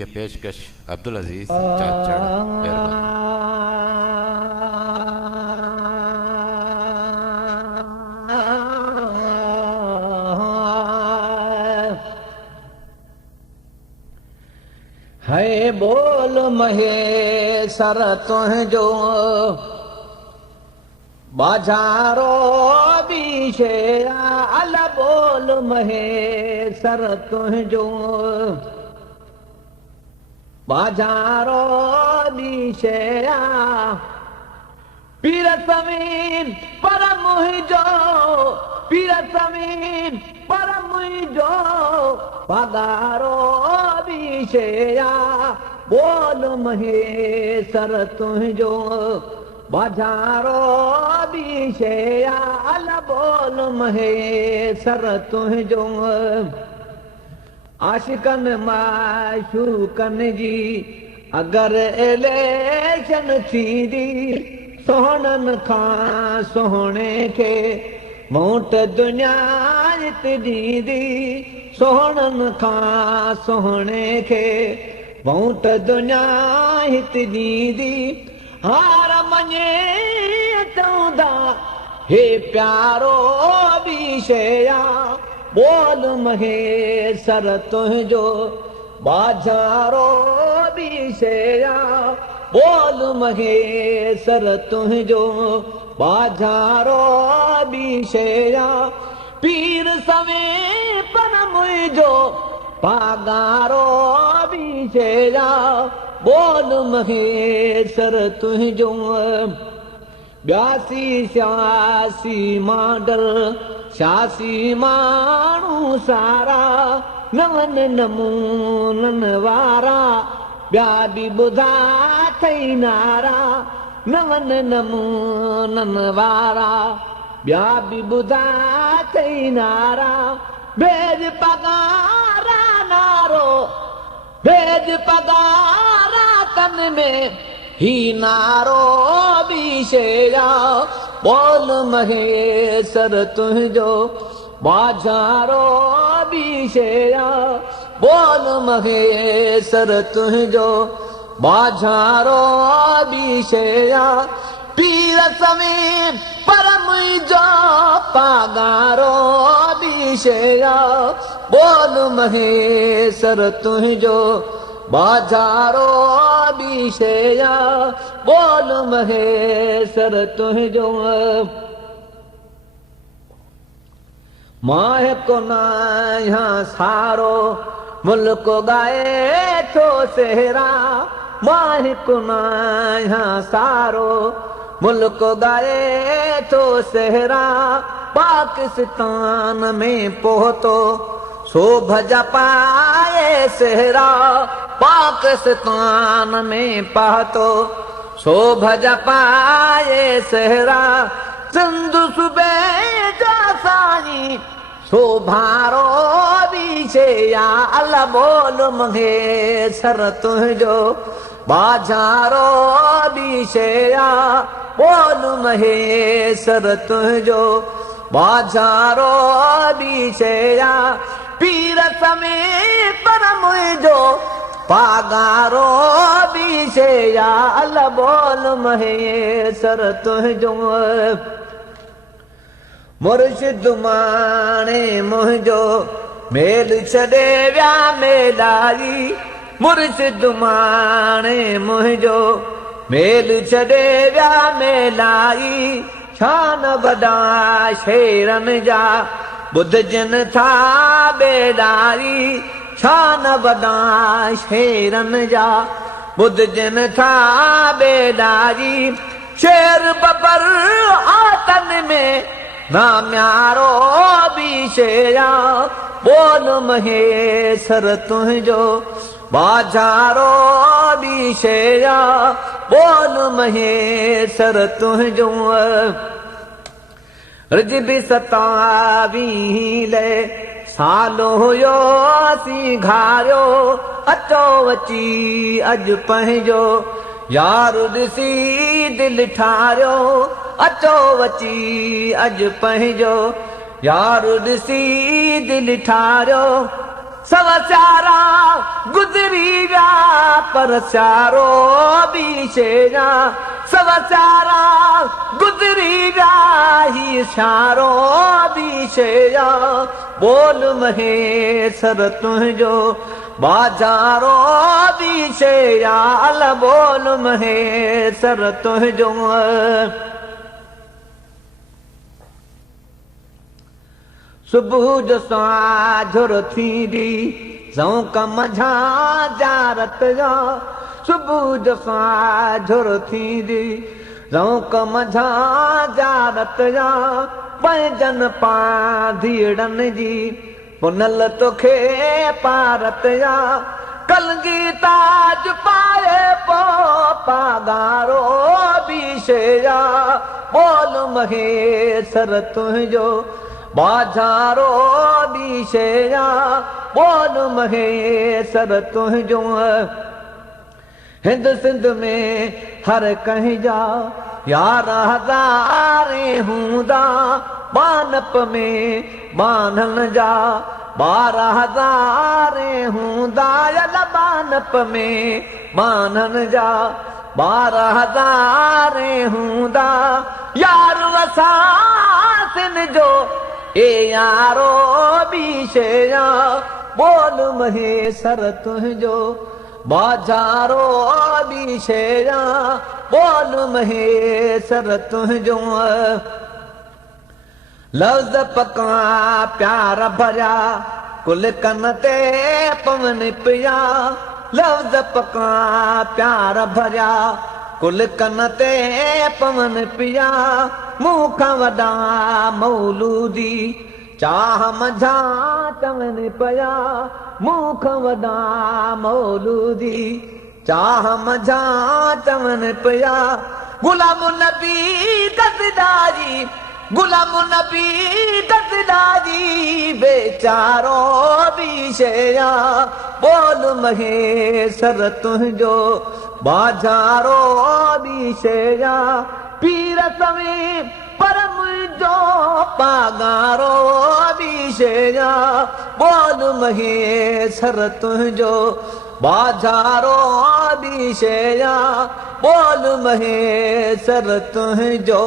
ये पेशकश अब्दुल अजीज चाचड़ मेहरबान। है बोल महेश्वर तुझो बाजारो बीशे अल बोल महेश्वर तुझो बाजारो बीशे पीर समीन पर मुझो पीर समीन पर मुझो पगारो बीशे बोल महेश्वर तुझो बाजारो बीशे अल बोल महेश्वर तुझो आशिकन माशूकन जी अगर इलेक्शन थींदी सोहणन खां सोहणे के वोट दुनिया जित ॾींदी सोहणन खां सोहणे के वोट दुनिया हित ॾींदी हार मञे चवंदा हे प्यारो बीशे बोल महेश्वर तुझो बाजारो बीशे बोल महेश्वर तुझो बाजारो बीशे पीर सवे पर मुझो पगारो बीशे बोल महेश्वर तुझो 82-86 मॉडल 86 माण्हू सारा नवन नमूननि वारा ॿिया बि ॿुधा अथई नारा नवन नमूननि वारा ॿिया बि ॿुधा अथई नारा भेज पगारा नारो भेज पगारा तन में ही नारो बीशे बोल महेश्वर तुझो बाजारो बीशे बोल महेश्वर तुझो बाजारो बीशे पीर समीन पर मुझो पगारो बीशे बोल महेश्वर तुझो बाजारो बीशे बोल महेश्वर तुझो माह को नाया सारो मुल्क गाए थो सेहरा माह को नाया सारो मुल्क गाए थो सेहरा पाकिस्तान में पहुतो शोभ जपाए सेहरा पाकिस्तान में पहुतो शोभ जपाए सेहरा सिंधु सूबे जा साईं शोभारो बीशे अल बोल महेश्वर तुझो बाजारो बीशे बोल महेश्वर तुझो बाजारो बीशे पीर समें पर मुझो पगारो बीशे अल बोल महेश्वर तुझो मुर्शिद माणे मुझो मेल छॾे विया मेलारी मुर्शिद माणे मुझो मेल छॾे विया मेलाई शान वॾा शेरनि जा ॿुधजनि था बेदारी शान वॾा शेरनि जा ॿुधजनि था बेदारी शेर बबर आतन में नाम्यारो बीशे बोल महेश्वर तुझो बाजारो बीशे बोल महेश्वर तुझो रिजबी 27 साल हुयो असीं घारियो अचो अची अॼु पंहिंजो यार ॾिसी दिलि ठारियो अचो अची अॼु पंहिंजो यार ॾिसी दिलि ठारियो सव सारा गुज़री विया पर स्यारो भी शेया सब स्यारा गुजरी जाही शारो भी शेया बोल महेश्वर तुझो बाजारो भी शेया अल बोल महेश्वर तुझो सुबह जो साझुर थींदी ज़ौक़ मझा जारत जा सुबह जो साझुर थींदी ज़ौक़ मझा जारत जा पंहिंजनि पाधीड़नि जी पुनल तोखे पारत जा कलगी ताज पाए पो पागारो भी शेया बोल महेश्वर तुझो बाजारो भी शेया बोल महेश्वर तुझो हिंद सिंध में हर कहीं जा यार हज़ारे हूंदा बानप में बानन जा 12,000 हूंदा यल बानप में बानन जा 12,000 हूंदा यार वसासिन जो ए यारो भी शेया बोल महेश्वर तुझो बाजारो भी शेया बोल महेश्वर तुझो लफ्ज़ पका प्यार भरिया कुल कन ते पवन पिया लफ्ज़ पका प्यार भरिया कुल कन ते पवन पिया मुंह खां वॾा मौलूदी चाह मझा चवनि पिया मुंह खां वॾा मौलूदी चाह मझा चवनि पिया गुलाम नबी दसदारी गुलाम नबी दसदारी बेचारो भी शेया बोल महेश्वर तुझो बाजारो भी शेया पीर समी पर मुझो पागारो भी शेया बोल महेश्वर तुझो बाजारो भी शेया बोल महेश्वर तुझो